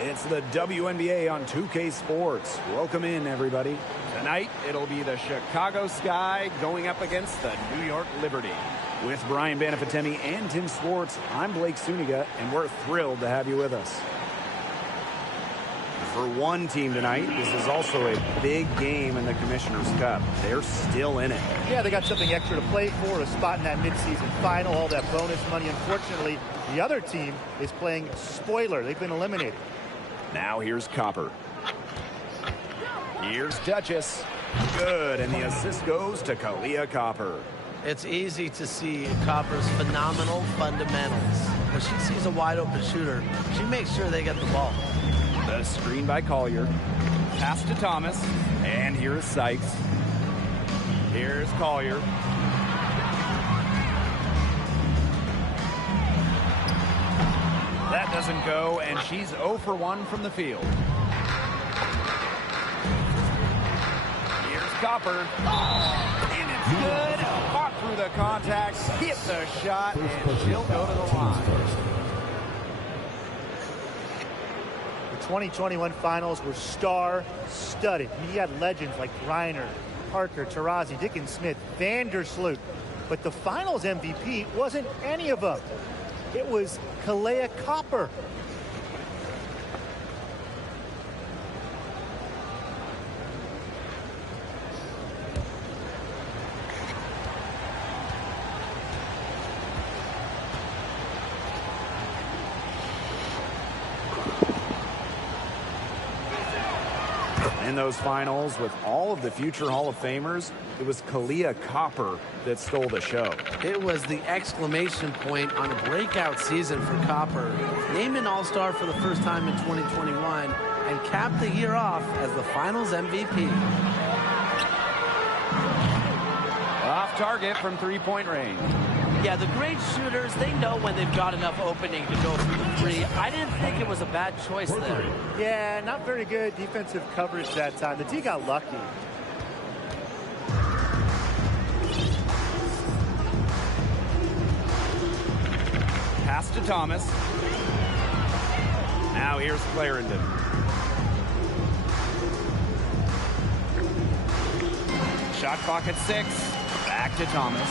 It's the WNBA on 2K Sports. Welcome in, everybody. Tonight, it'll be the Chicago Sky going up against the New York Liberty. With Brian Banafitemi and Tim Swartz, I'm Blake Suniga, and we're thrilled to have you with us. For one team tonight, this is also a big game in the Commissioner's Cup. They're still in it. Yeah, they got something extra to play for, a spot in that midseason final, all that bonus money. Unfortunately, the other team is playing spoiler. They've been eliminated. Now here's Copper. Here's Duchess. Good, and the assist goes to Kalia Copper. It's easy to see Copper's phenomenal fundamentals. When she sees a wide-open shooter, she makes sure they get the ball. The screen by Collier. Pass to Thomas. And here's Sykes. Here's Collier. That doesn't go, and she's 0 for 1 from the field. Here's Copper. And it's good. Fought through the contact, hit the shot, and she'll go to the line. The 2021 finals were star-studded. You had legends like Reiner, Parker, Taurasi, Dickens Smith, Vandersloot. But the finals MVP wasn't any of them. It was Kalia Copper. In those finals, with all of the future Hall of Famers, it was Kalia Copper that stole the show. It was the exclamation point on a breakout season for Copper. Named an All-Star for the first time in 2021 and capped the year off as the finals MVP. Off target from three-point range. Yeah, the great shooters, they know when they've got enough opening to go through the three. I didn't think it was a bad choice there. Yeah, not very good defensive coverage that time. The D got lucky. Pass to Thomas. Now here's Clarendon. Shot clock at 6. Back to Thomas.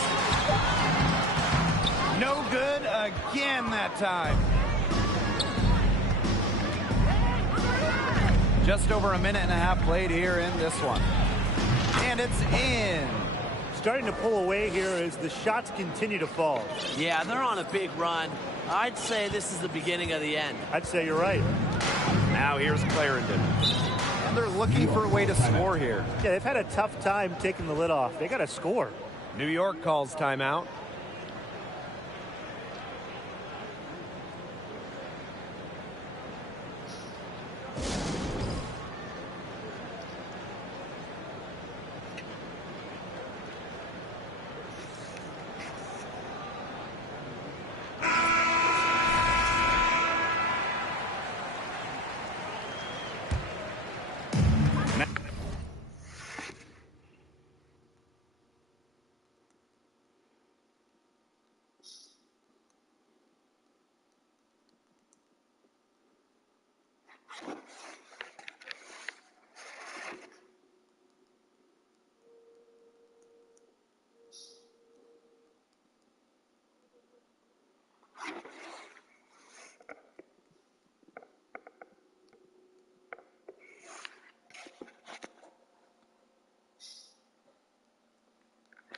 No good again that time. Just over a minute and a half played here in this one. And it's in. Starting to pull away here as the shots continue to fall. Yeah, they're on a big run. I'd say this is the beginning of the end. I'd say you're right. Now here's Clarendon. And they're looking for a way to score here. Yeah, they've had a tough time taking the lid off. They got to score. New York calls timeout.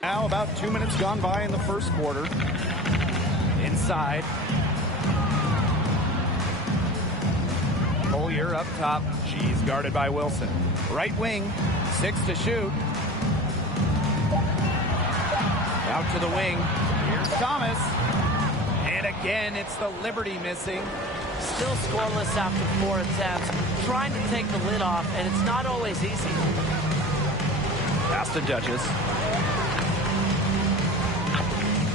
Now about 2 minutes gone by in the first quarter. Inside. Collier up top. She's guarded by Wilson. Right wing. 6 to shoot. Out to the wing. Here's Thomas. And again, it's the Liberty missing. Still scoreless after 4 attempts. Trying to take the lid off, and it's not always easy. Pass to Duchess.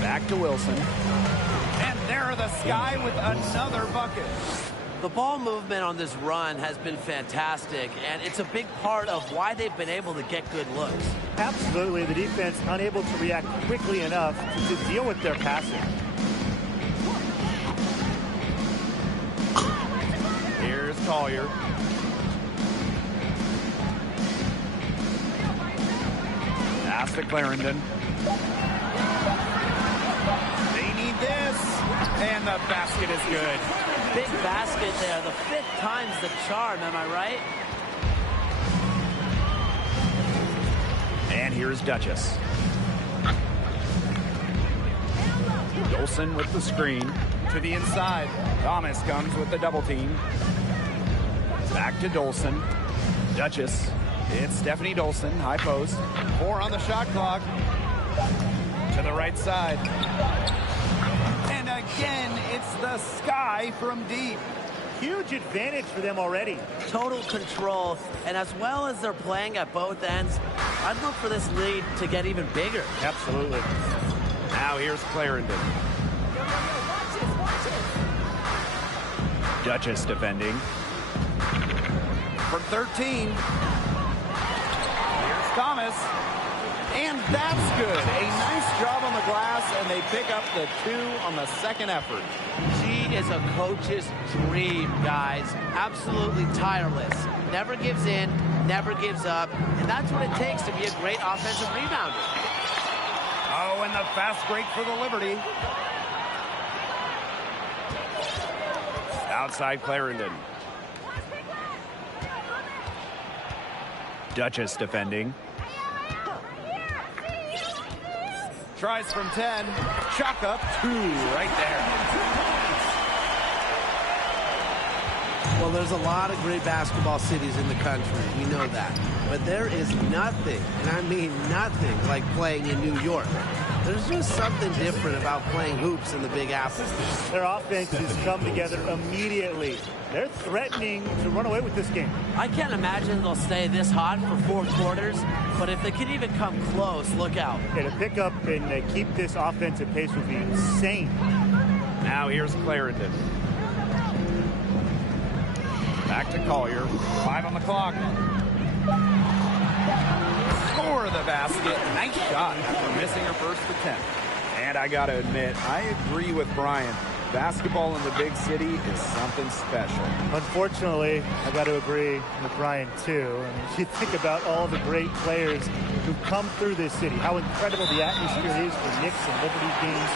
Back to Wilson. And there the Sky with another bucket. The ball movement on this run has been fantastic, and it's a big part of why they've been able to get good looks. Absolutely. The defense unable to react quickly enough to deal with their passing. Here's Collier. Pass to Clarendon. They need this. And the basket is good. Big basket there. The 5th time's the charm, am I right? And here's Duchess. Dolson with the screen. To the inside. Thomas comes with the double team. Back to Dolson. Duchess. It's Stephanie Dolson. High post. 4 on the shot clock. To the right side. And again, it's the Sky from deep. Huge advantage for them already. Total control, and as well as they're playing at both ends, I'd look for this lead to get even bigger. Absolutely. Now here's Clarendon. Duchess defending. For 13. Here's Thomas. And that's good. A nice job on the glass, and they pick up the 2 on the second effort. She is a coach's dream, guys. Absolutely tireless. Never gives in, never gives up, and that's what it takes to be a great offensive rebounder. Oh, and the fast break for the Liberty. Outside Clarendon. Duchess defending. Tries from 10. Chalk up 2 right there. Well, there's a lot of great basketball cities in the country. We know that. But there is nothing, and I mean nothing, like playing in New York. There's just something different about playing hoops in the Big Apple. Their offenses come together immediately. They're threatening to run away with this game. I can't imagine they'll stay this hot for 4 quarters, but if they can even come close, look out. Yeah, to pick up and keep this offensive pace would be insane. Now here's Clarendon. Back to Collier. 5 on the clock. Score the basket. Nice shot after missing her first attempt. And I got to admit, I agree with Brian. Basketball in the big city is something special. Unfortunately, I got to agree with Brian, too. I mean, if you think about all the great players who've come through this city, how incredible the atmosphere is for Knicks and Liberty games.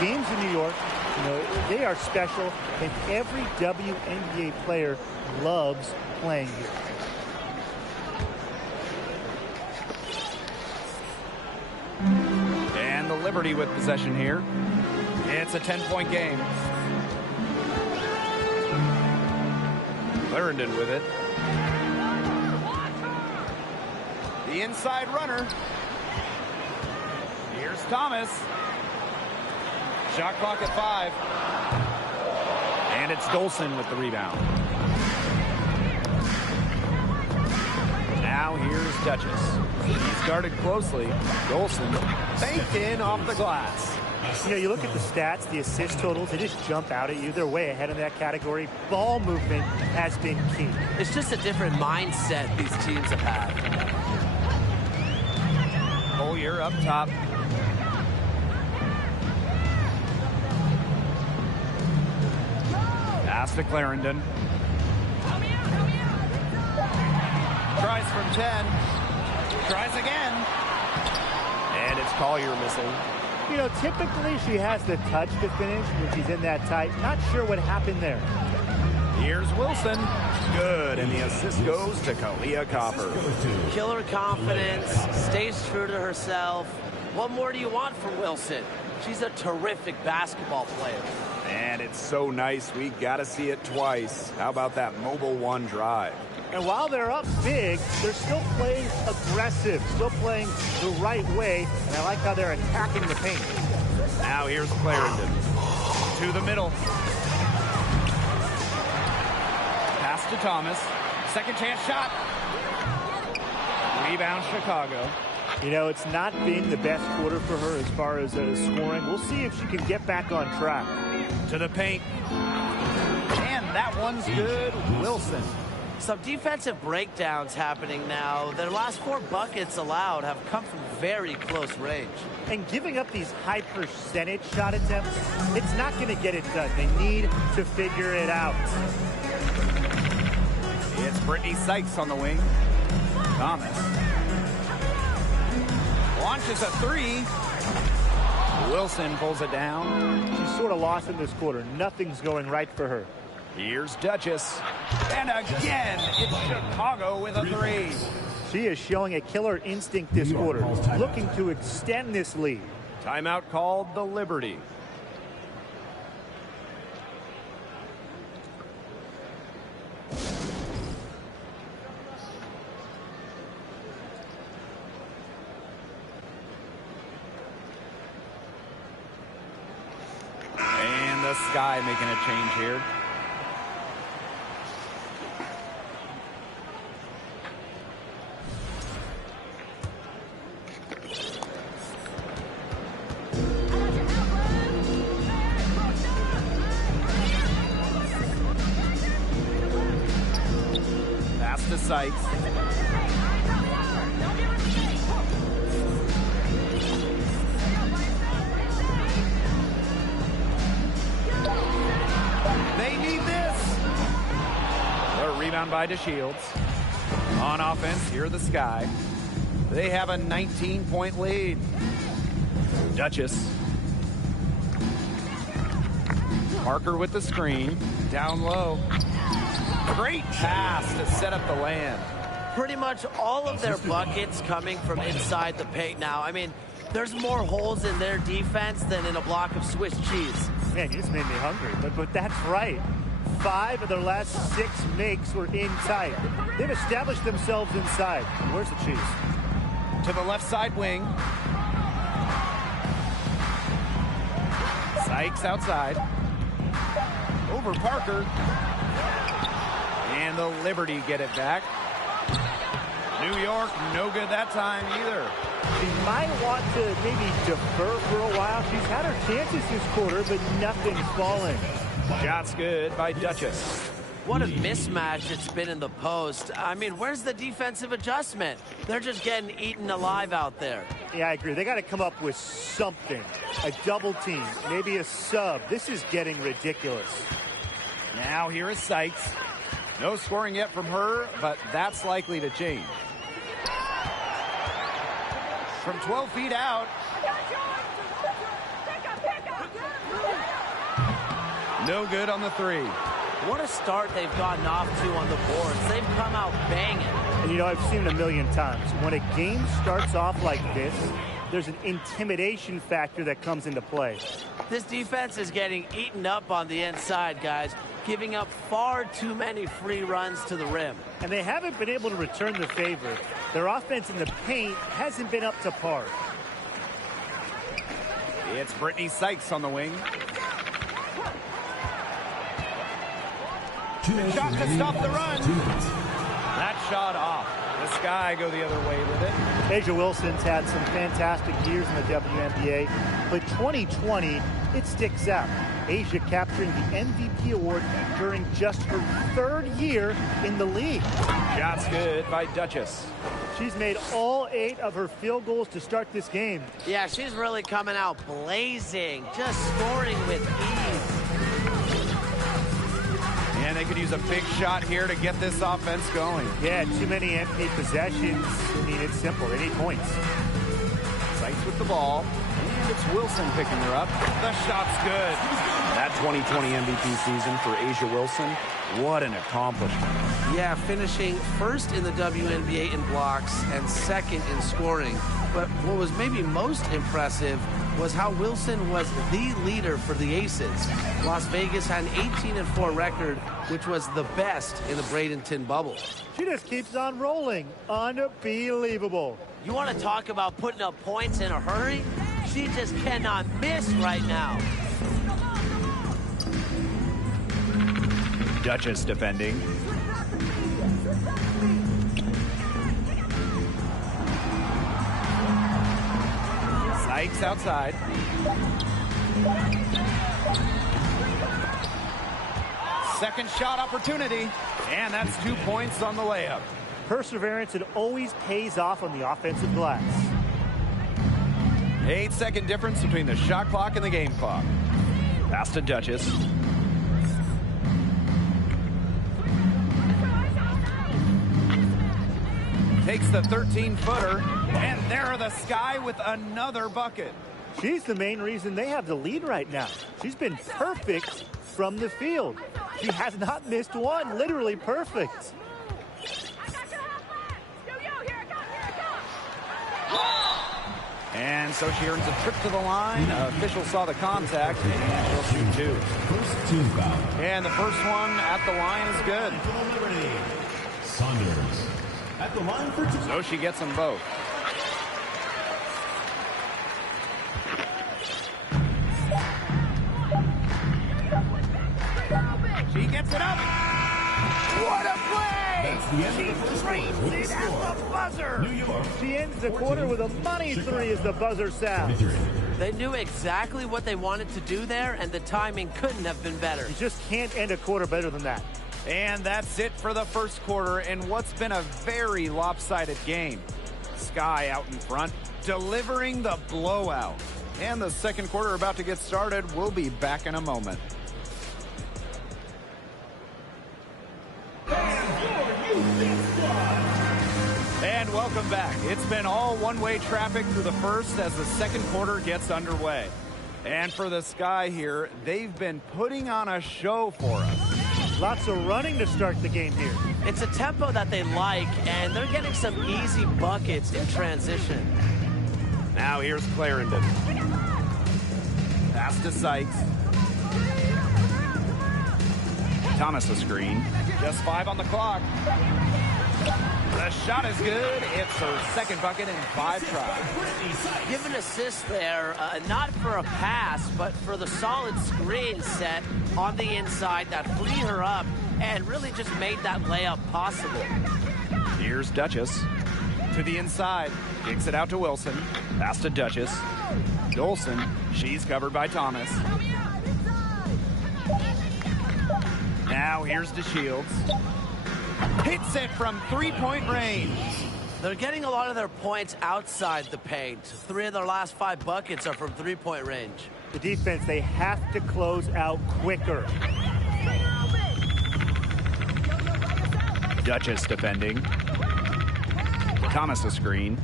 Games in New York, you know, they are special, and every WNBA player loves playing here. And the Liberty with possession here. It's a 10-point game. Clarendon with it. The inside runner. Here's Thomas. Shot clock at 5. And it's Dolson with the rebound. Now here's Duchess. He's guarded closely. Dolson baked in off the glass. You know, you look at the stats, the assist totals, they just jump out at you. They're way ahead in that category. Ball movement has been key. It's just a different mindset these teams have had. Collier up top. Pass to Clarendon. Tries from 10. Tries again. And it's Collier missing. You know, typically she has the touch to finish when she's in that tight. Not sure what happened there. Here's Wilson. Good, and the assist goes to Kalia Copper. Killer confidence, stays true to herself. What more do you want from Wilson? She's a terrific basketball player. And it's so nice, we got to see it twice. How about that mobile one drive? And while they're up big, they're still playing aggressive, still playing the right way, and I like how they're attacking the paint. Now here's Clarendon. To the middle. Pass to Thomas. Second chance shot. Rebound Chicago. You know, it's not been the best quarter for her as far as scoring. We'll see if she can get back on track. To the paint. And that one's good. Wilson. Some defensive breakdowns happening now. Their last 4 buckets allowed have come from very close range. And giving up these high percentage shot attempts, it's not going to get it done. They need to figure it out. It's Brittany Sykes on the wing. Thomas. Launches a 3. Wilson pulls it down. She's sort of lost in this quarter. Nothing's going right for her. Here's Duchess. And again, it's Chicago with a 3. She is showing a killer instinct this quarter, looking to extend this lead. Timeout called the Liberty. And the Sky making a change here. Pass to Sykes. They need this. A rebound by Deshields. On offense, here the Sky. They have a 19-point lead. Duchess. Parker with the screen. Down low. Great pass to set up the land. Pretty much all of their buckets coming from inside the paint now. I mean, there's more holes in their defense than in a block of Swiss cheese. Man, you just made me hungry, but that's right. 5 of their last 6 makes were inside. They've established themselves inside. Where's the cheese? To the left side wing. Sykes outside. Over Parker. And the Liberty get it back. New York, no good that time either. She might want to maybe defer for a while. She's had her chances this quarter, but nothing's falling. Shots good by Duchess. What a mismatch it's been in the post. I mean, where's the defensive adjustment? They're just getting eaten alive out there. Yeah, I agree. They got to come up with something. A double team, maybe a sub. This is getting ridiculous. Now here is Sykes. No scoring yet from her, but that's likely to change. From 12 feet out. No good on the 3. What a start they've gotten off to on the boards. They've come out banging. And, you know, I've seen it a million times. When a game starts off like this, there's an intimidation factor that comes into play. This defense is getting eaten up on the inside, guys, giving up far too many free runs to the rim. And they haven't been able to return the favor. Their offense in the paint hasn't been up to par. It's Brittany Sykes on the wing. Shot to stop the run. That shot off. The Sky go the other way with it. A'ja Wilson's had some fantastic years in the WNBA, but 2020, it sticks out. A'ja capturing the MVP award during just her 3rd year in the league. Shots good by Duchess. She's made all 8 of her field goals to start this game. Yeah, she's really coming out blazing, just scoring with ease. And they could use a big shot here to get this offense going. Yeah, too many empty possessions. I mean, it's simple. They need points. Sykes with the ball. And it's Wilson picking her up. The shot's good. That 2020 MVP season for A'ja Wilson, what an accomplishment. Yeah, finishing first in the WNBA in blocks and second in scoring. But what was maybe most impressive was how Wilson was the leader for the Aces. Las Vegas had an 18-4 record, which was the best in the Bradenton bubble. She just keeps on rolling. Unbelievable. You want to talk about putting up points in a hurry? She just cannot miss right now. Duchess defending. Sykes outside. Second shot opportunity, and that's 2 points on the layup. Perseverance, it always pays off on the offensive glass. 8-second difference between the shot clock and the game clock. Pass to Duchess. Takes the 13-footer, and there the Sky with another bucket. She's the main reason they have the lead right now. She's been perfect from the field. She has not missed one, literally perfect. And so she earns a trip to the line. Official saw the contact, and she'll shoot two. First team foul. And the first one at the line is good. Saunders at the line for two. So she gets them both. She gets it up. What a play! She trains it at the buzzer. New York. She ends the quarter with a money three as the buzzer sounds. They knew exactly what they wanted to do there, and the timing couldn't have been better. You just can't end a quarter better than that. And that's it for the first quarter in what's been a very lopsided game. Sky out in front, delivering the blowout. And the second quarter about to get started. We'll be back in a moment. And welcome back. It's been all one-way traffic through the first as the second quarter gets underway. And for the Sky here, they've been putting on a show for us. Lots of running to start the game here. It's a tempo that they like, and they're getting some easy buckets in transition. Now here's Clarendon. Pass to Sykes. Thomas a screen. Just 5 on the clock. The shot is good. It's her second bucket in 5 tries. Give an assist there, not for a pass, but for the solid screen set on the inside that freed her up and really just made that layup possible. Here's Duchess. To the inside. Kicks it out to Wilson. Pass to Duchess. Dolson. She's covered by Thomas. Now here's Deshields. Hits it from three-point range. They're getting a lot of their points outside the paint. 3 of their last 5 buckets are from three-point range. The defense, they have to close out quicker. Duchess defending. Thomas a screen.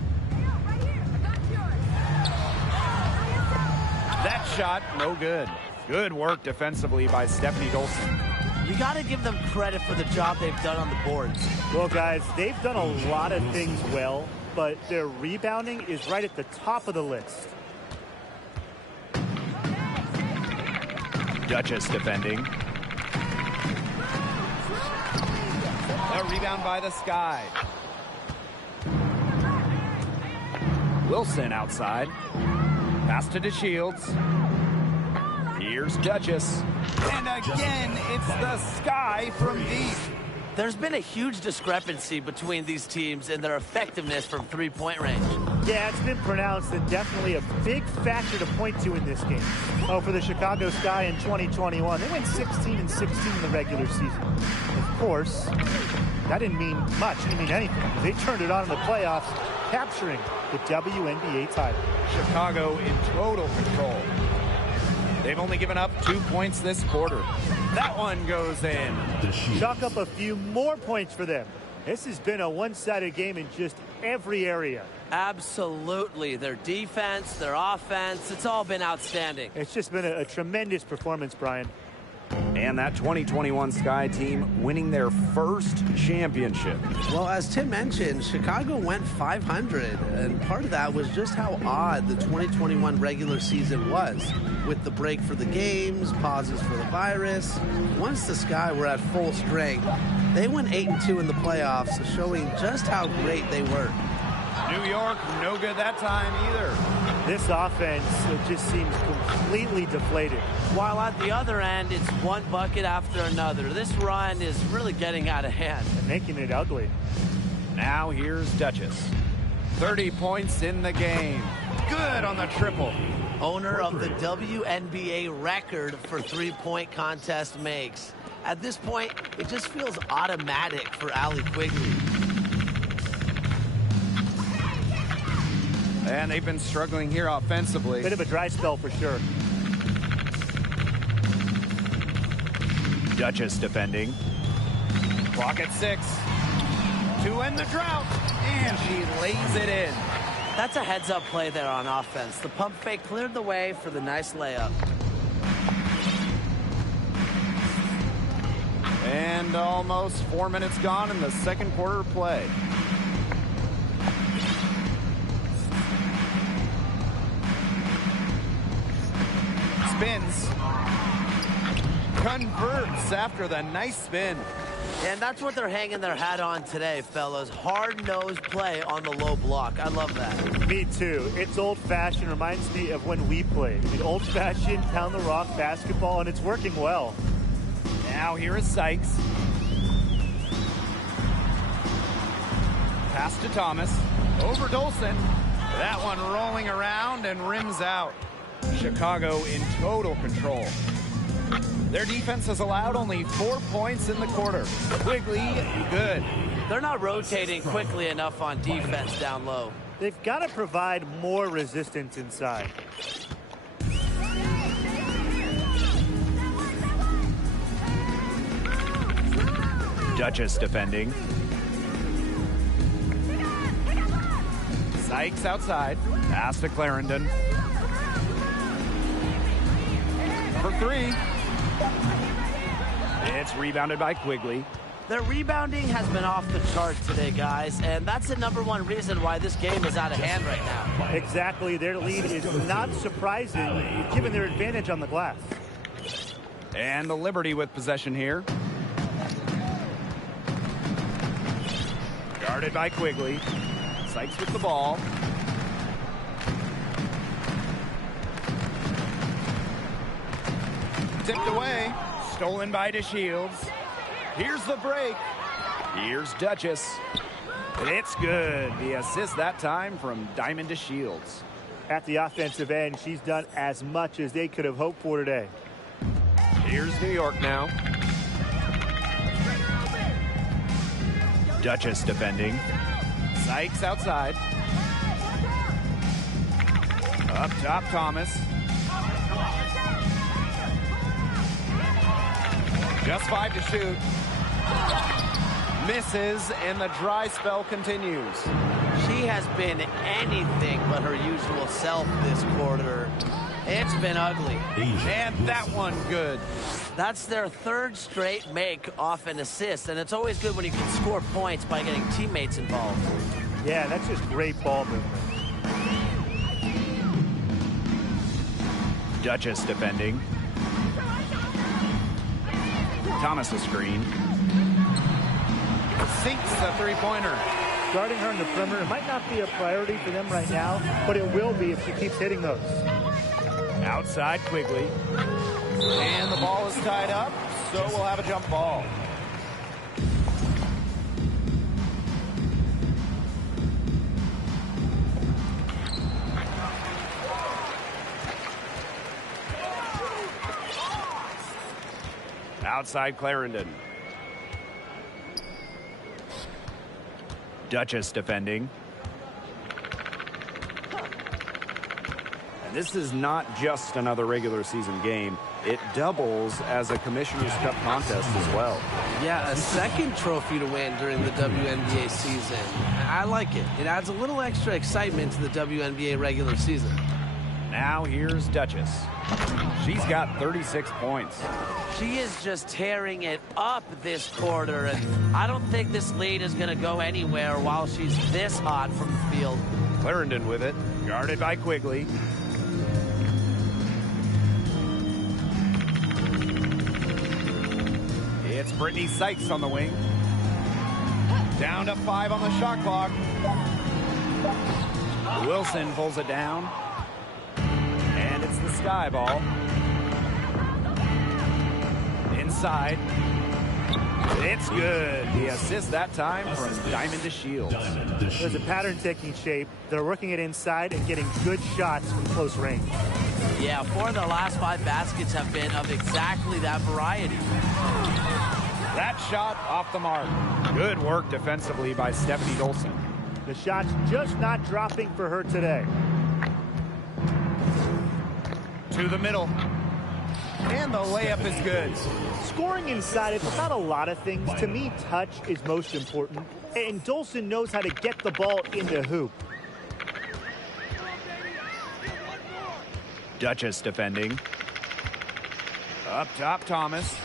That shot, no good. Good work defensively by Stephanie Dolson. You got to give them credit for the job they've done on the boards. Well, guys, they've done a lot of things well, but their rebounding is right at the top of the list. Duchess defending. A rebound by the Sky. Wilson outside. Pass to Deshields. Here's Duchess. And again, it's the Sky from deep. There's been a huge discrepancy between these teams in their effectiveness from three-point range. Yeah, it's been pronounced and definitely a big factor to point to in this game. Oh, for the Chicago Sky in 2021, they went 16-16 in the regular season. Of course, that didn't mean much, didn't mean anything. They turned it on in the playoffs, capturing the WNBA title. Chicago in total control. They've only given up 2 points this quarter. That one goes in. Chalk up a few more points for them. This has been a one-sided game in just every area. Absolutely. Their defense, their offense, it's all been outstanding. It's just been a tremendous performance, Brian. And that 2021 Sky team winning their first championship. Well, as Tim mentioned, Chicago went 500, and part of that was just how odd the 2021 regular season was, with the break for the games, pauses for the virus. Once the Sky were at full strength, they went 8-2 in the playoffs, showing just how great they were. New York, no good that time either. This offense just seems completely deflated. While at the other end, it's one bucket after another. This run is really getting out of hand. And making it ugly. Now here's Duchess. 30 points in the game. Good on the triple. Owner of the WNBA record for three-point contest makes. At this point, it just feels automatic for Allie Quigley. And they've been struggling here offensively. Bit of a dry spell for sure. Duchess defending. Clock at 6. To end the drought. And she lays it in. That's a heads-up play there on offense. The pump fake cleared the way for the nice layup. And almost 4 minutes gone in the second quarter of play. Spins. Converts after the nice spin. And that's what they're hanging their hat on today, fellas. Hard-nosed play on the low block. I love that. Me too. It's old-fashioned. Reminds me of when we played. I mean, old-fashioned, pound-the-rock basketball, and it's working well. Now here is Sykes. Pass to Thomas. Over Dolson. That one rolling around and rims out. Chicago in total control. Their defense has allowed only 4 points in the quarter. Quigley, good. They're not rotating quickly enough on defense down low. They've got to provide more resistance inside. Duchess defending. Sykes outside. Pass to Clarendon. For 3. It's rebounded by Quigley. Their rebounding has been off the charts today, guys, and that's the #1 reason why this game is out of hand right now. Exactly. Their lead is not surprising, given their advantage on the glass. And the Liberty with possession here. Guarded by Quigley. Sykes with the ball. Tipped away. Stolen by Deshields. Here's the break. Here's Duchess. It's good. The assist that time from Diamond Deshields. At the offensive end, she's done as much as they could have hoped for today. Here's New York now. Duchess defending. Sykes outside. Up top, Thomas. Just 5 to shoot. Misses, and the dry spell continues. She has been anything but her usual self this quarter. It's been ugly. And that one good. That's their 3rd straight make off an assist, and it's always good when you can score points by getting teammates involved. Yeah, that's just great ball movement. Duchess defending. Thomas a screen. Sinks the three-pointer. Guarding her in the perimeter might not be a priority for them right now, but it will be if she keeps hitting those. Outside Quigley. And the ball is tied up, so we'll have a jump ball. Outside Clarendon. Duchess defending. And this is not just another regular season game. It doubles as a Commissioner's Cup contest as well. Yeah, a second trophy to win during the WNBA season. I like it. It adds a little extra excitement to the WNBA regular season. Now here's Duchess. She's got 36 points. She is just tearing it up this quarter, and I don't think this lead is going to go anywhere while she's this hot from the field. Clarendon with it, guarded by Quigley. It's Brittany Sykes on the wing. Down to 5 on the shot clock. Wilson pulls it down. And it's the sky ball. Inside. It's good. The assist that time from Diamond Deshields. There's a pattern taking shape. They're working it inside and getting good shots from close range. Yeah, 4 of their last 5 baskets have been of exactly that variety. That shot off the mark. Good work defensively by Stephanie Dolson. The shot's just not dropping for her today. To the middle. And the layup is good. Scoring inside, it's about a lot of things. To me, touch is most important. And Dolson knows how to get the ball in the hoop. Duchess defending. Up top, Thomas.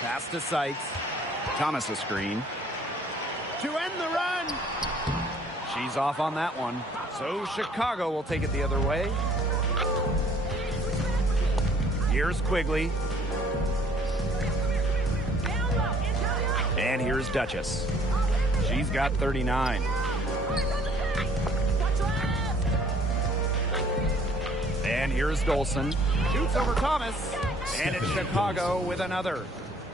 Pass to Sykes. Thomas a screen. To end the run. She's off on that one. So Chicago will take it the other way. Here's Quigley. And here's Duchess. She's got 39. And here's Dolson. Shoots over Thomas. And it's Chicago with another.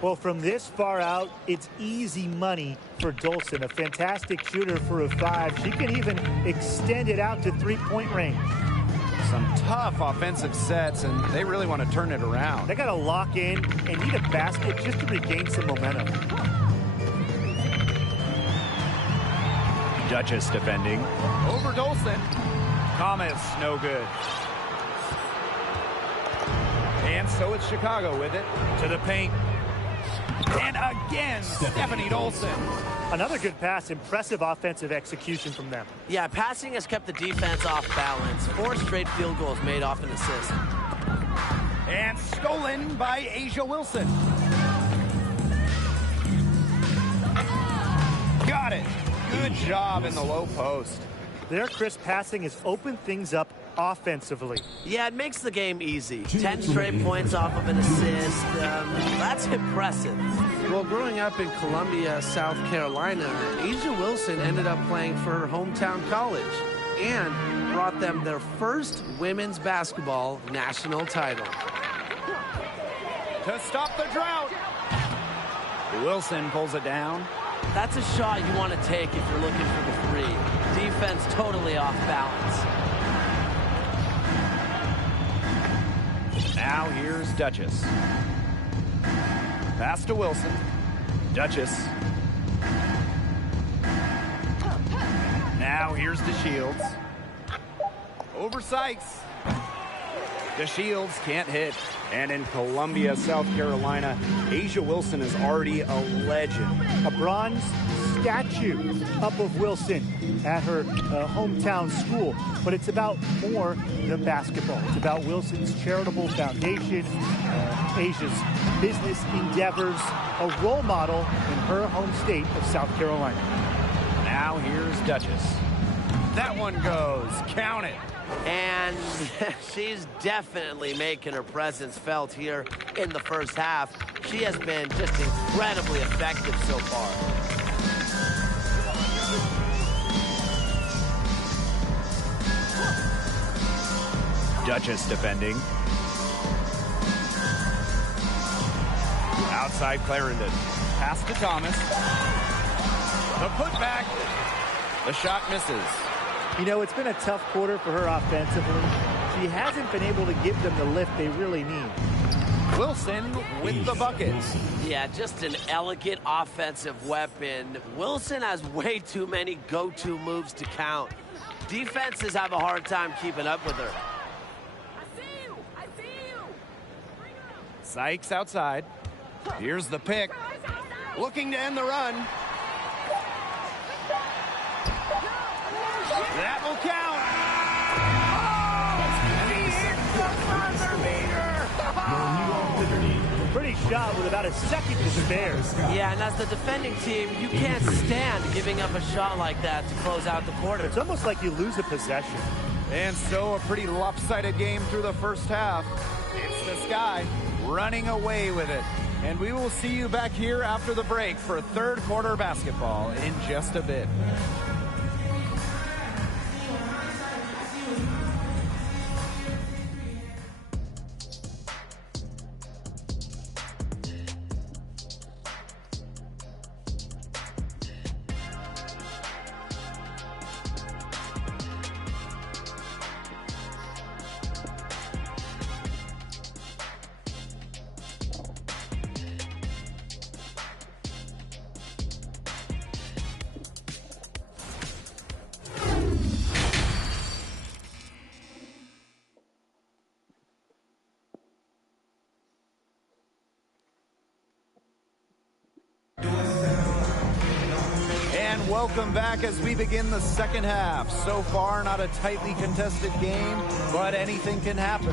Well, from this far out, it's easy money for Dolson. A fantastic shooter for a 5. She can even extend it out to three-point range. Some tough offensive sets, and they really want to turn it around. They got to lock in and need a basket just to regain some momentum. Duchess defending. Over Dolson. Thomas, no good. And so it's Chicago with it. To the paint. And again, Stephanie Dolson. Another good pass. Impressive offensive execution from them. Yeah, passing has kept the defense off balance. 4 straight field goals made off an assist. And stolen by Asia Wilson. Got it. Good job in the low post. Their crisp passing has opened things up offensively. Yeah, it makes the game easy. 10 straight points off of an assist. That's impressive. Well, growing up in Columbia, South Carolina, Asia Wilson ended up playing for her hometown college and brought them their first women's basketball national title. To stop the drought. Wilson pulls it down. That's a shot you want to take if you're looking for the 3. Defense totally off balance. Now here's Duchess. Pass to Wilson. Duchess. Now here's Deshields. Over Sykes. Deshields can't hit. And in Columbia, South Carolina, Asia Wilson is already a legend. A bronze statue up of Wilson at her hometown school. But it's about more than basketball. It's about Wilson's charitable foundation, Asia's business endeavors, a role model in her home state of South Carolina. Now here's Duchess. That one goes. Count it. And she's definitely making her presence felt here in the first half. She has been just incredibly effective so far. Duchess defending. Outside Clarendon. Pass to Thomas. The putback. The shot misses. You know, it's been a tough quarter for her offensively. She hasn't been able to give them the lift they really need. Wilson with the bucket. Yeah, just an elegant offensive weapon. Wilson has way too many go-to moves to count. Defenses have a hard time keeping up with her. Sykes outside. Here's the pick. Looking to end the run. That will count. Oh, he hit the buzzer beater. Pretty shot with about a second to spare. Yeah, and as the defending team, you can't stand giving up a shot like that to close out the quarter. It's almost like you lose a possession. And so a pretty lopsided game through the first half. It's the Sky running away with it. And we will see you back here after the break for third quarter basketball in just a bit. Welcome back as we begin the second half. So far, not a tightly contested game, but anything can happen.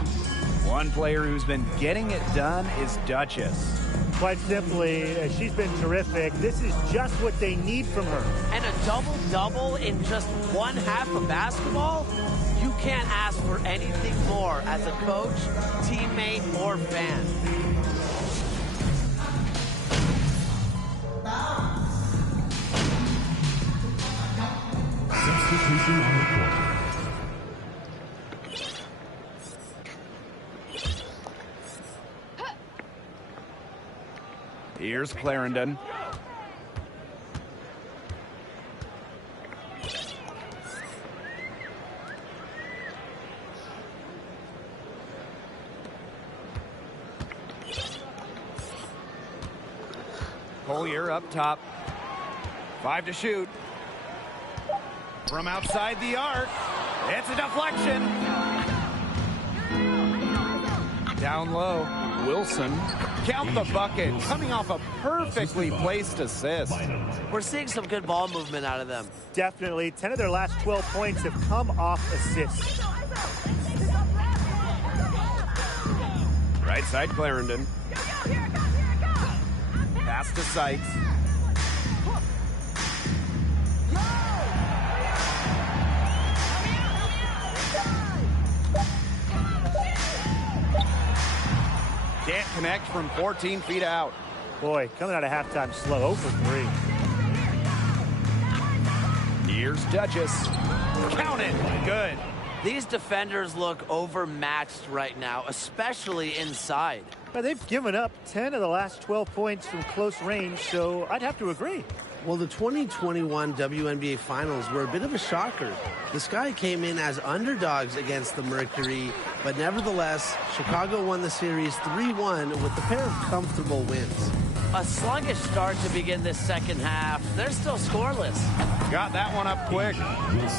One player who's been getting it done is Duchess. Quite simply, she's been terrific. This is just what they need from her. And a double-double in just one half of basketball? You can't ask for anything more as a coach, teammate, or fan. Substitution on the court. Here's Clarendon. Collier up top. 5 to shoot. From outside the arc, it's a deflection. Down low, Wilson. Count the bucket, coming off a perfectly placed assist. We're seeing some good ball movement out of them. Definitely. 10 of their last 12 points have come off assists. Right side, Clarendon. Pass to Sykes. Can't connect from 14 feet out. Boy, coming out of halftime slow, 0 for 3. Here's Duchess. Count it. Good. These defenders look overmatched right now, especially inside. But they've given up 10 of the last 12 points from close range, so I'd have to agree. Well, the 2021 WNBA Finals were a bit of a shocker. The Sky came in as underdogs against the Mercury, but nevertheless, Chicago won the series 3-1 with a pair of comfortable wins. A sluggish start to begin this second half. They're still scoreless. Got that one up quick.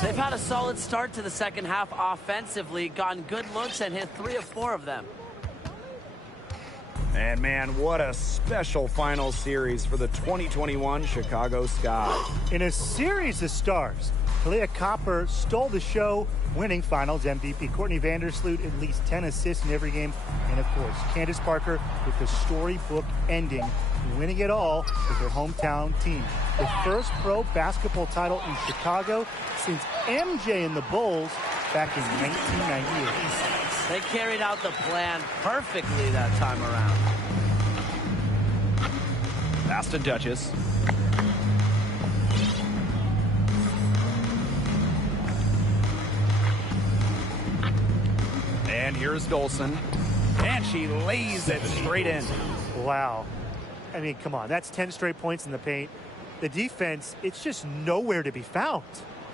They've had a solid start to the second half offensively, gotten good looks, and hit 3 of 4 of them. And man, what a special final series for the 2021 Chicago Sky. In a series of stars, Talia Copper stole the show, winning Finals MVP. Courtney Vandersloot at least 10 assists in every game. And of course, Candace Parker with the storybook ending, winning it all with her hometown team. The first pro basketball title in Chicago since MJ and the Bulls back in 1998. They carried out the plan perfectly that time around. Pass to Duchess. And here's Dolson. And she lays it straight in. Wow. I mean, come on. That's 10 straight points in the paint. The defense, it's just nowhere to be found.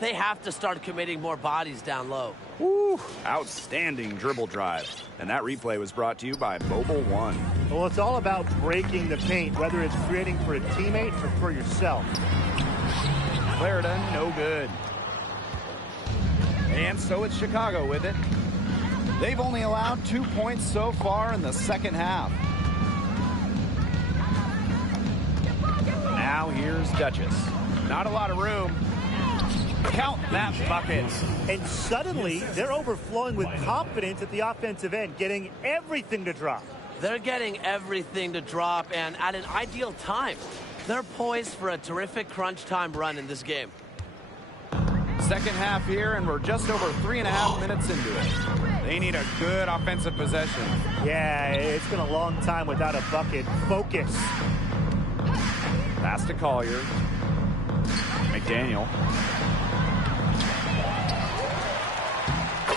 They have to start committing more bodies down low. Woo. Outstanding dribble drive. And that replay was brought to you by Mobile One. Well, it's all about breaking the paint, whether it's creating for a teammate or for yourself. Clarendon, no good. And so it's Chicago with it. They've only allowed 2 points so far in the second half. Now here's Duchess. Not a lot of room. Count that bucket. And suddenly, they're overflowing with confidence at the offensive end, getting everything to drop. They're getting everything to drop, and at an ideal time. They're poised for a terrific crunch time run in this game. Second half here, and we're just over 3.5 minutes into it. They need a good offensive possession. Yeah, it's been a long time without a bucket. Focus. Pass to Collier. McDaniel.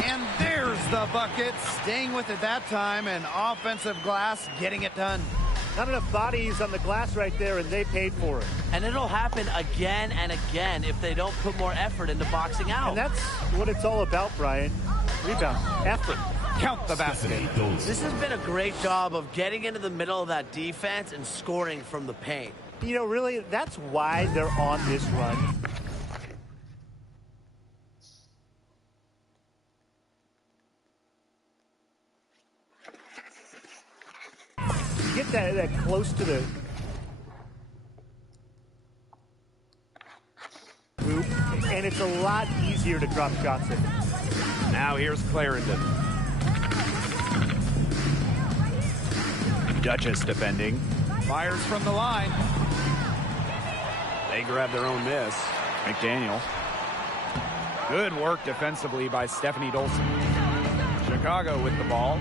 And there's the bucket. Staying with it that time, and offensive glass getting it done. Not enough bodies on the glass right there, and they paid for it. And it'll happen again and again if they don't put more effort into boxing out. And that's what it's all about, Brian. Rebound, effort. Count the basket. This has been a great job of getting into the middle of that defense and scoring from the paint. You know, really, that's why they're on this run. You get that close to the hoop, and it's a lot easier to drop shots in. Now here's Clarendon. Duchess defending. Fires from the line. They grab their own miss. McDaniel. Good work defensively by Stephanie Dolson. Chicago with the ball.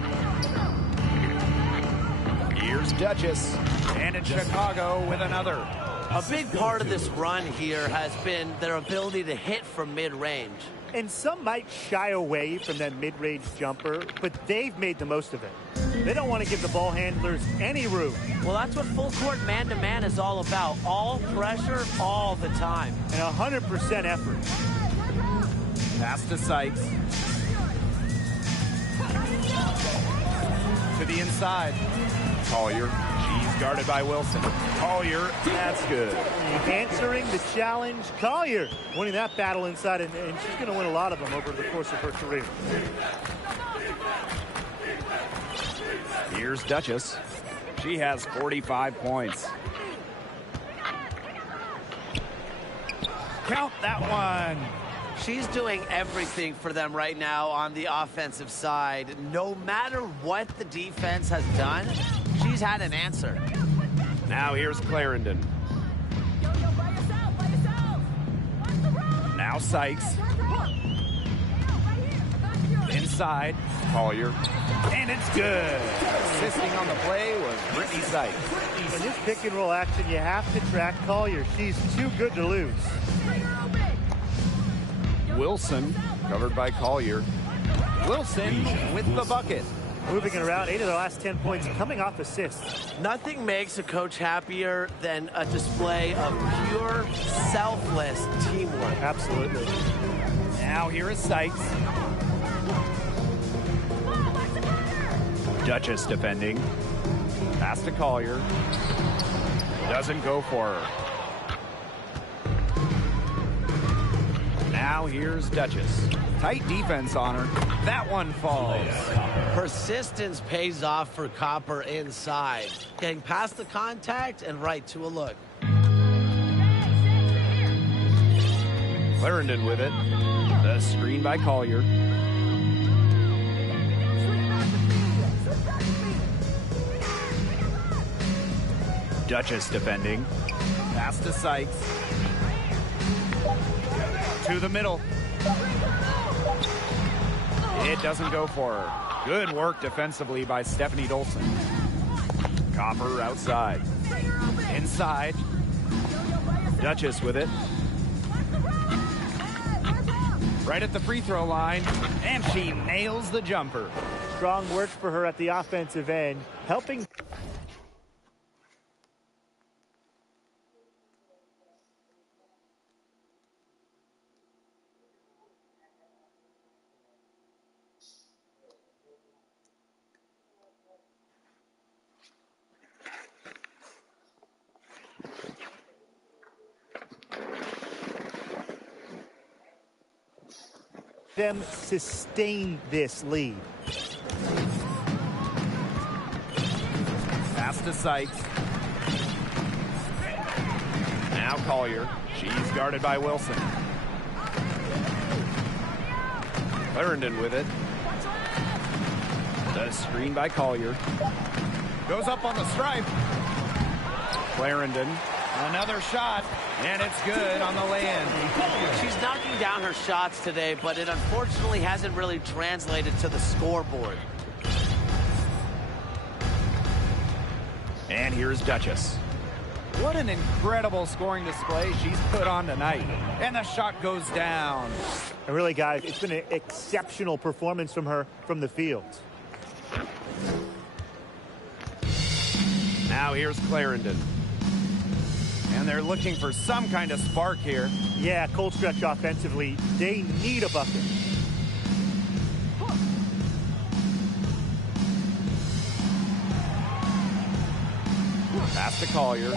Here's Duchess. And it's Chicago with another. A big part of this run here has been their ability to hit from mid-range. And some might shy away from that mid-range jumper, but they've made the most of it. They don't want to give the ball handlers any room. Well, that's what full court man-to-man is all about. All pressure, all the time. And 100% effort. Pass to Sykes. To the inside. Collier. She's guarded by Wilson. Collier. That's good. Answering the challenge. Collier winning that battle inside, and she's going to win a lot of them over the course of her career. Here's Duchess. She has 45 points. Count that one. She's doing everything for them right now on the offensive side. No matter what the defense has done, she's had an answer. Now here's Clarendon. Now Sykes. Inside. Collier. And it's good. Assisting on the play was Brittany Sykes. In this pick and roll action, you have to track Collier. She's too good to lose. Wilson, covered by Collier. Wilson with the bucket. Moving it around, 8 of the last 10 points coming off assists. Nothing makes a coach happier than a display of pure, selfless teamwork. Absolutely. Now here is Sykes. Duchess defending. Pass to Collier. Doesn't go for her. Now here's Duchess. Tight defense on her. That one falls. Persistence pays off for Copper inside. Getting past the contact and right to a look. Clarendon with it. The screen by Collier. Duchess defending. Pass to Sykes. To the middle. It doesn't go for her. Good work defensively by Stephanie Dolson. Copper outside. Inside. Duchess with it. Right at the free throw line. And she nails the jumper. Strong work for her at the offensive end, helping. Them sustain this lead. Pass to Sykes. Now Collier. She's guarded by Wilson. Clarendon with it. The screen by Collier. Goes up on the stripe. Clarendon. Another shot, and it's good on the land. She's knocking down her shots today, but it unfortunately hasn't really translated to the scoreboard. And here's Duchess. What an incredible scoring display she's put on tonight. And the shot goes down. And really, guys, it's been an exceptional performance from her from the field. Now here's Clarendon. And they're looking for some kind of spark here. Yeah, cold stretch offensively. They need a bucket. Pass to Collier.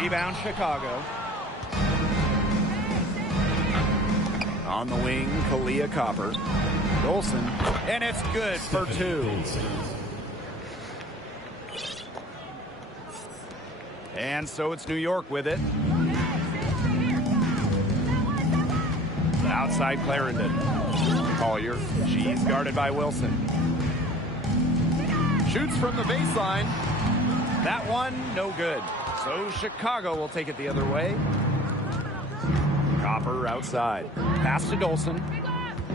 Rebound Chicago. On the wing, Kalia Copper. Dolson. And it's good for two. And so it's New York with it. Outside Clarendon. Collier. She's guarded by Wilson. Shoots from the baseline. That one, no good. So Chicago will take it the other way. Copper outside. Pass to Dolson.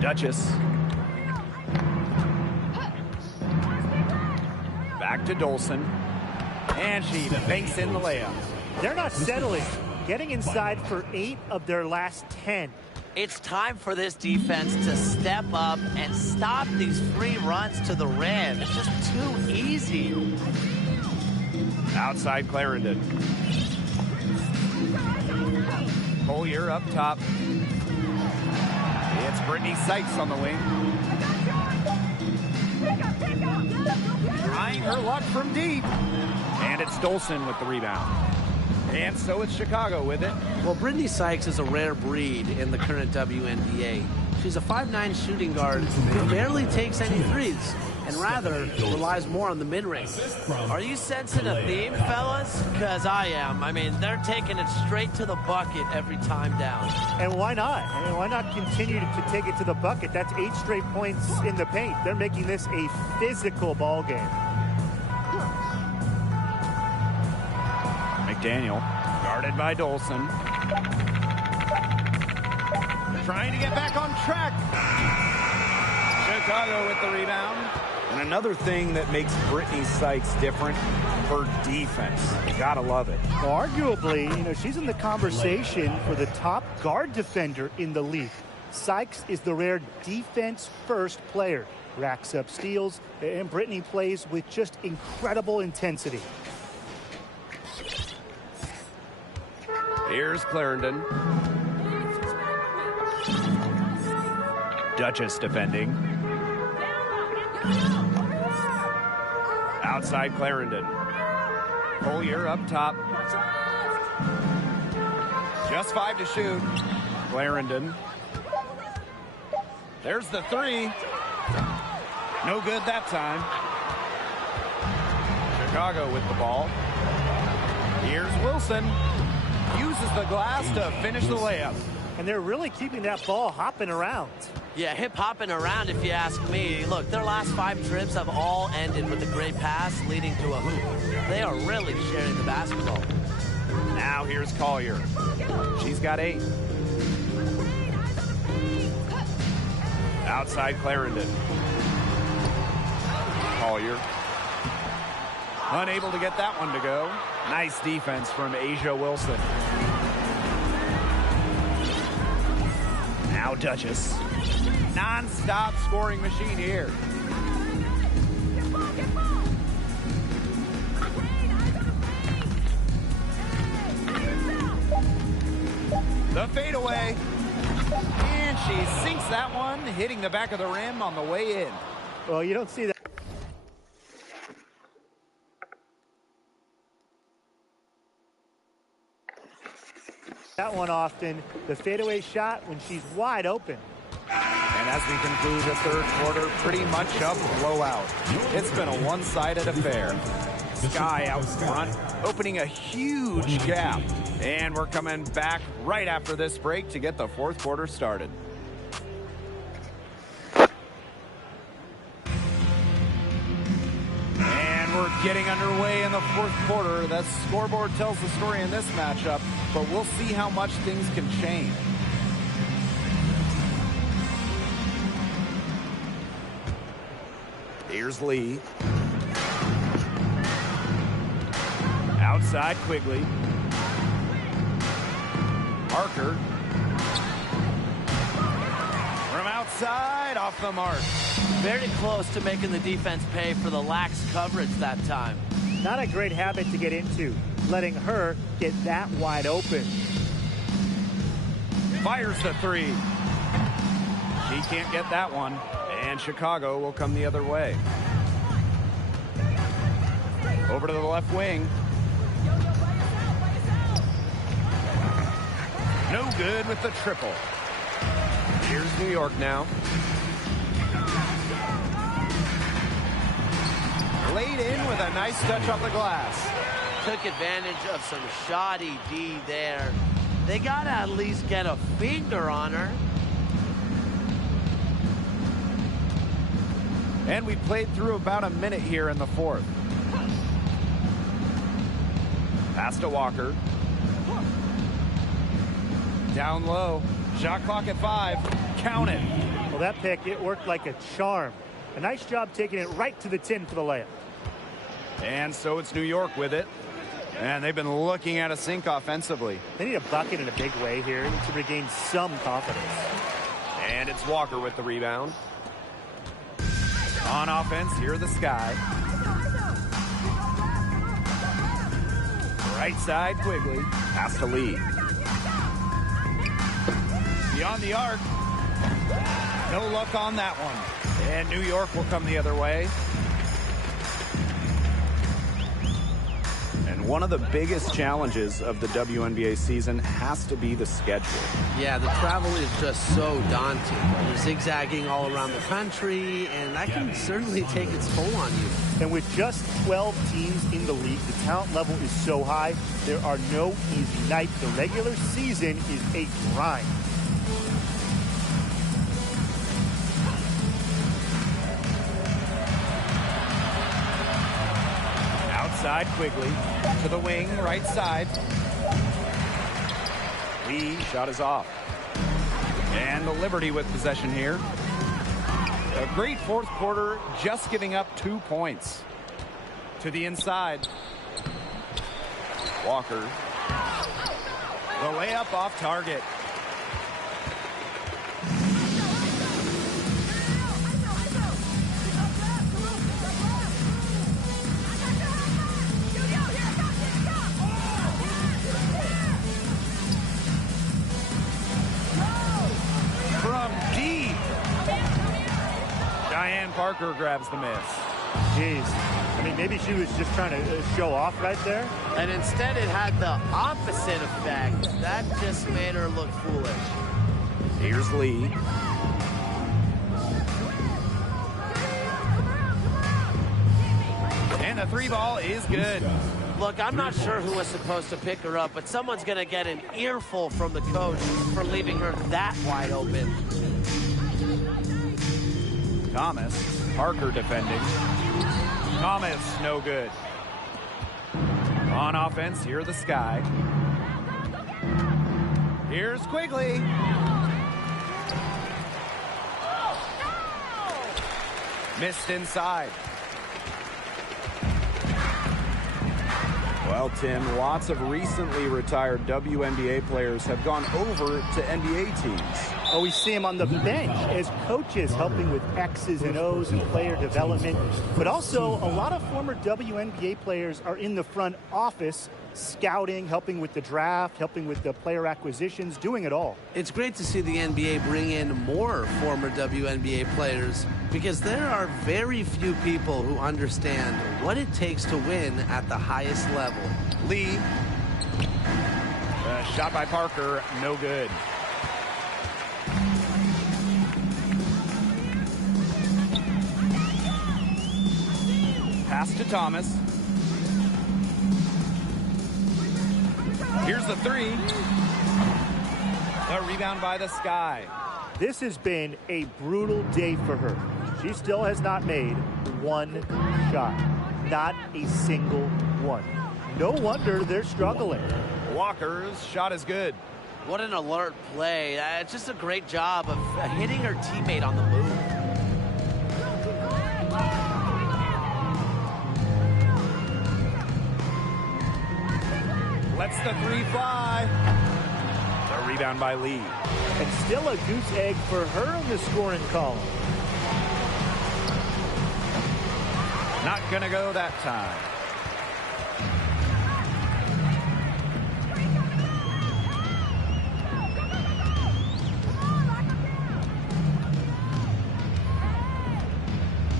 Duchess. Back to Dolson. And she banks in the layup. They're not settling. Getting inside for 8 of their last 10. It's time for this defense to step up and stop these free runs to the rim. It's just too easy. Outside Clarendon. Collier up top. It's Brittany Sykes on the wing. Trying her luck from deep. And it's Dolson with the rebound. And so it's Chicago with it. Well, Brittany Sykes is a rare breed in the current WNBA. She's a 5'9" shooting guard who barely takes any threes and rather relies more on the mid-range. Are you sensing a theme, fellas? Because I am. I mean, they're taking it straight to the bucket every time down. And why not? I mean, why not continue to take it to the bucket? That's 8 straight points in the paint. They're making this a physical ball game. McDaniel, guarded by Dolson. Trying to get back on track. Chicago with the rebound. And another thing that makes Brittany Sykes different, her defense. You gotta love it. Arguably, she's in the conversation for the top guard defender in the league. Sykes is the rare defense-first player. Racks up steals, and Brittany plays with just incredible intensity. Here's Clarendon. Duchess defending. Outside Clarendon. Collier up top. Just 5 to shoot. Clarendon. There's the 3. No good that time. Chicago with the ball. Here's Wilson. Uses the glass to finish the layup. And they're really keeping that ball hopping around. Yeah, hip-hopping around if you ask me. Look, their last 5 trips have all ended with a great pass leading to a hoop. They are really sharing the basketball. Now here's Collier. She's got 8. Outside Clarendon. Collier. Unable to get that one to go. Nice defense from Asia Wilson. Now Duchess. Non-stop scoring machine here. The fadeaway. And she sinks that one, hitting the back of the rim on the way in. Well, you don't see that. That one often. The fadeaway shot when she's wide open. And as we conclude the third quarter, pretty much a blowout. It's been a one-sided affair. Sky out front, opening a huge gap. And we're coming back right after this break to get the fourth quarter started. And we're getting underway in the fourth quarter. The scoreboard tells the story in this matchup, but we'll see how much things can change. Here's Lee. Outside Quigley. Parker. From outside, off the mark. Very close to making the defense pay for the lax coverage that time. Not a great habit to get into, letting her get that wide open. Fires the three. She can't get that one, and Chicago will come the other way. Over to the left wing. No good with the triple. Here's New York now. Laid in with a nice touch off the glass. Took advantage of some shoddy D there. They got to at least get a finger on her. And we played through about a minute here in the fourth. Pass to Walker. Down low. Shot clock at 5. Count it. Well, that pick, it worked like a charm. A nice job taking it right to the tin for the layup. And so it's New York with it. And they've been looking at a sink offensively. They need a bucket in a big way here to regain some confidence. And it's Walker with the rebound. On offense, here are the Sky. Right side, Quigley. Pass to Lee. Beyond the arc. No luck on that one. And New York will come the other way. And one of the biggest challenges of the WNBA season has to be the schedule. Yeah, the travel is just so daunting. You're zigzagging all around the country, and that can certainly take its toll on you. And with just 12 teams in the league, the talent level is so high, there are no easy nights. The regular season is a grind. Outside Quigley to the wing, right side. Lee shot is off. And the Liberty with possession here. A great fourth quarter, just giving up 2 points. To the inside. Walker. The layup off target. Parker grabs the miss. Jeez. I mean, maybe she was just trying to show off right there. And instead it had the opposite effect. That just made her look foolish. Here's Lee. And the 3 ball is good. Look, I'm not sure who was supposed to pick her up, but someone's going to get an earful from the coach for leaving her that wide open. Thomas, Parker defending. Thomas, no good. On offense, here are the Sky. Here's Quigley. Missed inside. Well, Tim, lots of recently retired WNBA players have gone over to NBA teams. Oh, we see him on the bench as coaches helping with X's and O's and player development. But also, a lot of former WNBA players are in the front office, scouting, helping with the draft, helping with the player acquisitions, doing it all. It's great to see the NBA bring in more former WNBA players because there are very few people who understand what it takes to win at the highest level. Lee. Shot by Parker, no good. Pass to Thomas. Here's the three. A rebound by the Sky. This has been a brutal day for her. She still has not made one shot. Not a single one. No wonder they're struggling. Walker's shot is good. What an alert play. It's just a great job of hitting her teammate on the move. Lets the three fly. The rebound by Lee. And still a goose egg for her in the scoring column. Not gonna go that time.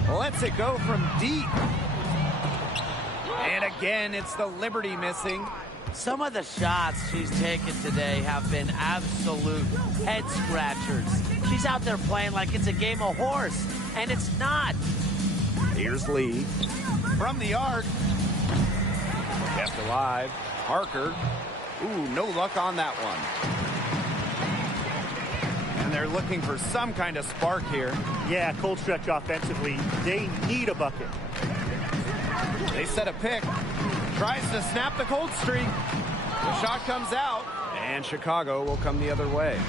Lets it go from deep. And again, it's the Liberty missing. Some of the shots she's taken today have been absolute head scratchers. She's out there playing like it's a game of horse, and it's not. Here's Lee from the arc. Kept alive. Parker. Ooh, no luck on that one. And they're looking for some kind of spark here. Yeah, cold stretch offensively. They need a bucket. They set a pick. Tries to snap the cold streak. The shot comes out, and Chicago will come the other way.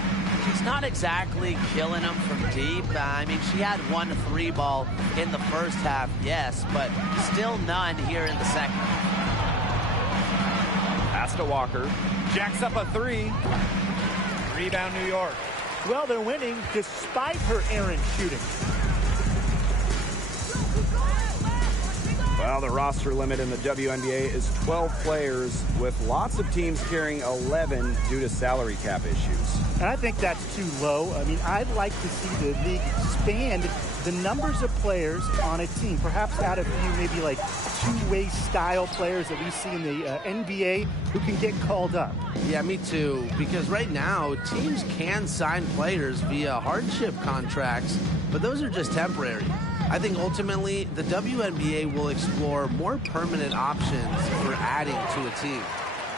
She's not exactly killing them from deep. I mean, she had 1 3 ball in the first half, yes, but still none here in the second. Pass to Walker. Jacks up a three. Rebound New York. Well, they're winning despite her errant shooting. Well, the roster limit in the WNBA is 12 players, with lots of teams carrying 11 due to salary cap issues. And I think that's too low. I mean, I'd like to see the league expand the numbers of players on a team. Perhaps add a few maybe like two-way style players that we see in the NBA who can get called up. Yeah, me too. Because right now, teams can sign players via hardship contracts, but those are just temporary. I think ultimately the WNBA will explore more permanent options for adding to a team.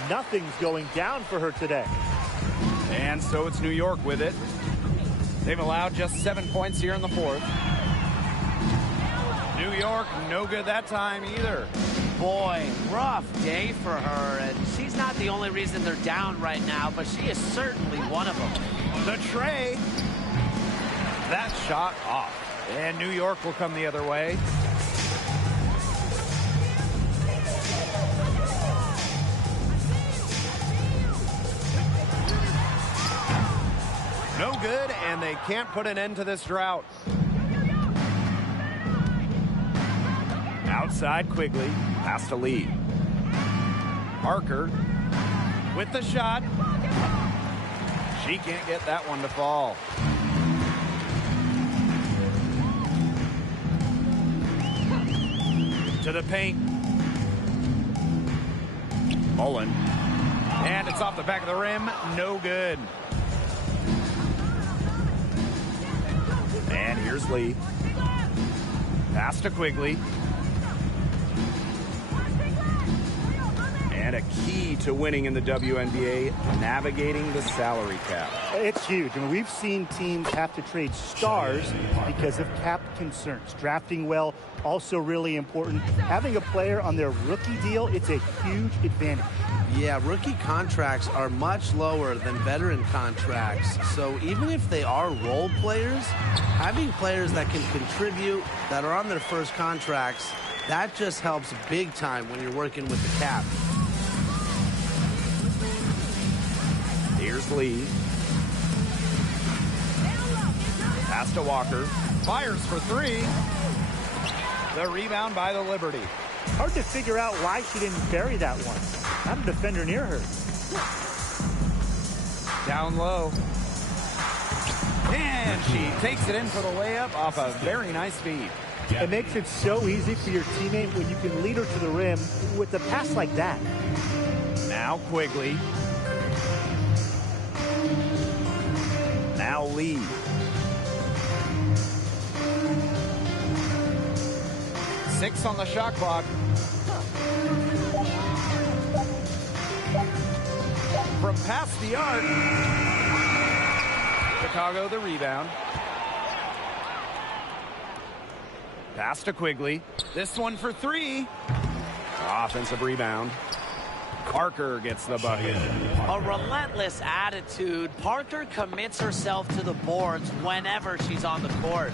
Nothing's going down for her today. And so it's New York with it. They've allowed just 7 points here in the fourth. New York, no good that time either. Boy, rough day for her, and she's not the only reason they're down right now, but she is certainly one of them. The tray. That shot off. And New York will come the other way. No good, and they can't put an end to this drought. Outside Quigley, pass to Lee. Parker with the shot. She can't get that one to fall. To the paint. Mullen. And it's off the back of the rim. No good. And here's Lee. Pass to Quigley. And a key to winning in the WNBA, navigating the salary cap. It's huge. I mean, we've seen teams have to trade stars because of cap concerns. Drafting well, also really important. Having a player on their rookie deal, it's a huge advantage. Yeah, rookie contracts are much lower than veteran contracts. So even if they are role players, having players that can contribute, that are on their first contracts, that just helps big time when you're working with the cap. Here's Lee. Pass to Walker. Fires for three. The rebound by the Liberty. Hard to figure out why she didn't bury that one. Not a defender near her. Down low. And she takes it in for the layup off a very nice feed. It makes it so easy for your teammate when you can lead her to the rim with a pass like that. Now Quigley. Now Lee. Six on the shot clock. past the arc. Chicago the rebound. Pass to Quigley. This one for three. Offensive rebound. Parker gets the bucket. A relentless attitude. Parker commits herself to the boards whenever she's on the court.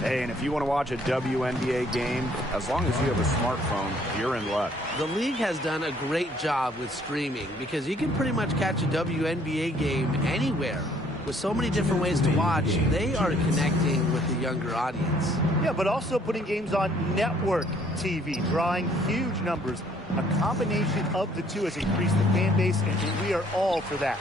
Hey, and if you want to watch a WNBA game, as long as you have a smartphone, you're in luck. The league has done a great job with streaming because you can pretty much catch a WNBA game anywhere. With so many different ways to watch, they are connecting with the younger audience. Yeah, but also putting games on network TV, drawing huge numbers. A combination of the two has increased the fan base, and we are all for that.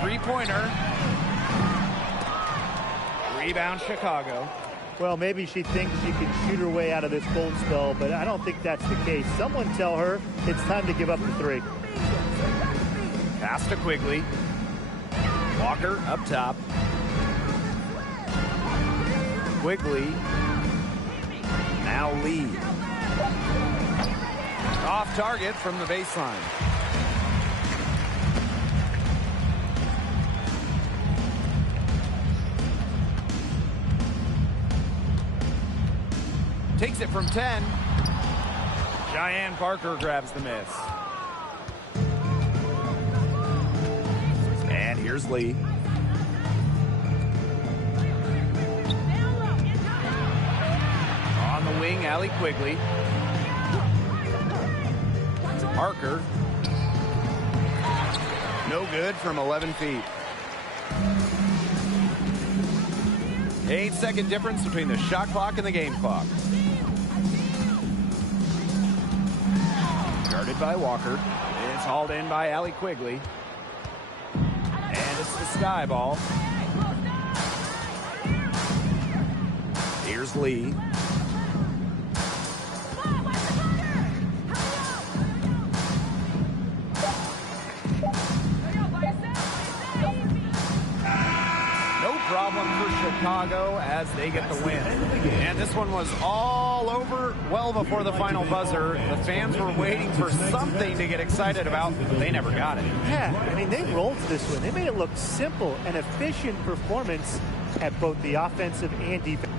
Three-pointer. Rebound, Chicago. Well, maybe she thinks she can shoot her way out of this cold spell, but I don't think that's the case. Someone tell her it's time to give up the three. Pass to Quigley. Walker up top. Quigley. Now Lee. Off target from the baseline. Takes it from 10. Cheyenne Parker grabs the miss. And here's Lee. On the wing, Allie Quigley. Parker. No good from 11 feet. 8-second difference between the shot clock and the game clock. Guarded by Walker. It's hauled in by Allie Quigley. And it's the sky ball. Here's Lee. Problem for Chicago as they get the win. And this one was all over well before the final buzzer. The fans were waiting for something to get excited about, but they never got it. Yeah, I mean, they rolled this one. They made it look simple and efficient performance at both the offensive and defense.